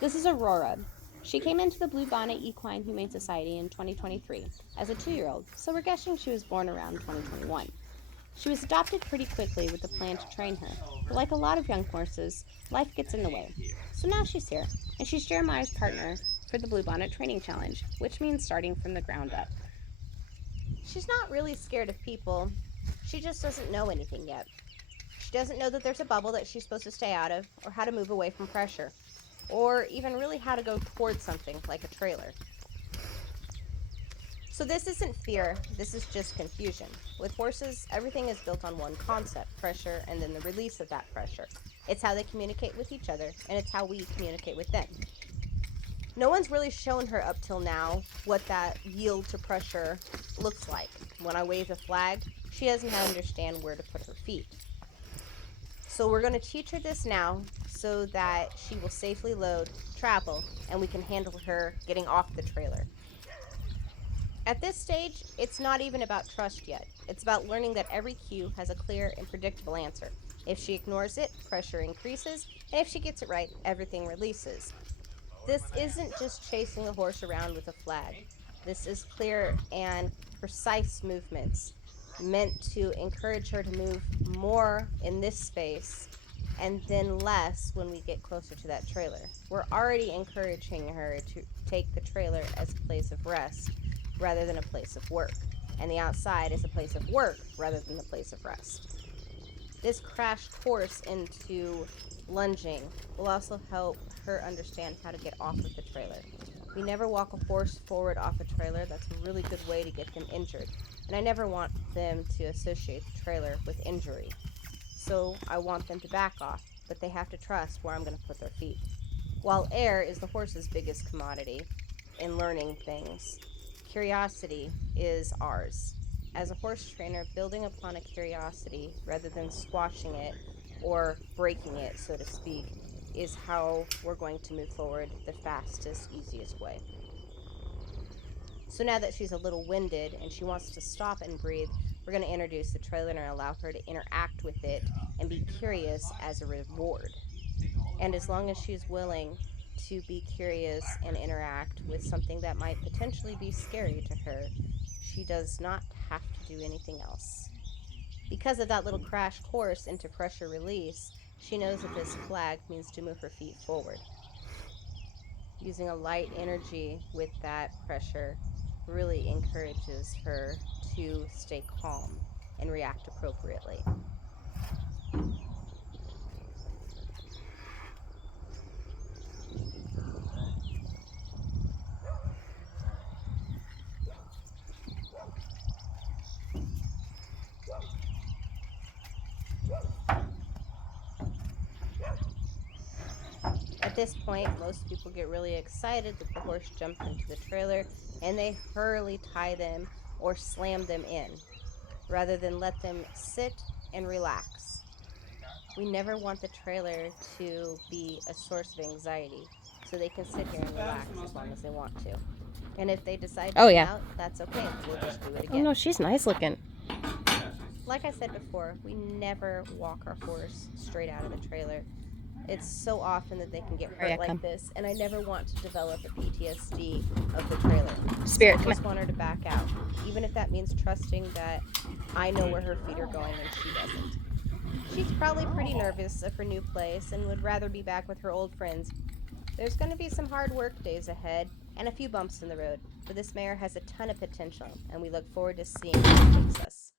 This is Aurora. She came into the Bluebonnet Equine Humane Society in 2023 as a 2-year-old, so we're guessing she was born around 2021. She was adopted pretty quickly with the plan to train her, but like a lot of young horses, life gets in the way. So now she's here, and she's Jeremiah's partner for the Bluebonnet Training Challenge, which means starting from the ground up. She's not really scared of people, she just doesn't know anything yet. She doesn't know that there's a bubble that she's supposed to stay out of, or how to move away from pressure, or even really how to go towards something like a trailer. So this isn't fear, this is just confusion. With horses, everything is built on one concept, pressure, and then the release of that pressure. It's how they communicate with each other, and it's how we communicate with them. No one's really shown her up till now what that yield to pressure looks like. When I wave the flag, she doesn't understand where to put her feet. So we're going to teach her this now so that she will safely load, travel, and we can handle her getting off the trailer. At this stage, it's not even about trust yet. It's about learning that every cue has a clear and predictable answer. If she ignores it, pressure increases, and if she gets it right, everything releases. This isn't just chasing the horse around with a flag. This is clear and precise movements meant to encourage her to move more in this space and then less when we get closer to that trailer. We're already encouraging her to take the trailer as a place of rest rather than a place of work, and the outside is a place of work rather than the place of rest. This crash course into lunging will also help her understand how to get off of the trailer. We never walk a horse forward off a trailer. That's a really good way to get them injured. And I never want them to associate the trailer with injury. So I want them to back off, but they have to trust where I'm going to put their feet. While air is the horse's biggest commodity in learning things, curiosity is ours. As a horse trainer, building upon a curiosity rather than squashing it or breaking it, so to speak, is how we're going to move forward the fastest, easiest way. So now that she's a little winded and she wants to stop and breathe, we're going to introduce the trailer and allow her to interact with it and be curious as a reward. And as long as she's willing to be curious and interact with something that might potentially be scary to her, she does not have to do anything else. Because of that little crash course into pressure release, she knows that this flag means to move her feet forward. Using a light energy with that pressure really encourages her to stay calm and react appropriately. At this point, most people get really excited that the horse jumped into the trailer and they hurriedly tie them or slam them in rather than let them sit and relax. We never want the trailer to be a source of anxiety, so they can sit here and relax as long as they want to. And if they decide to Oh, come yeah. out, that's okay. We'll just do it Oh, no, again. she's nice looking. Like I said before, we never walk our horse straight out of the trailer. It's so often that they can get Hurry hurt up, like come. this, and I never want to develop a PTSD of the trailer. So I Spirit, come just on. want her to back out, even if that means trusting that I know where her feet are going and she doesn't. She's probably pretty nervous of her new place and would rather be back with her old friends. There's going to be some hard work days ahead and a few bumps in the road, but this mare has a ton of potential, and we look forward to seeing where it takes us.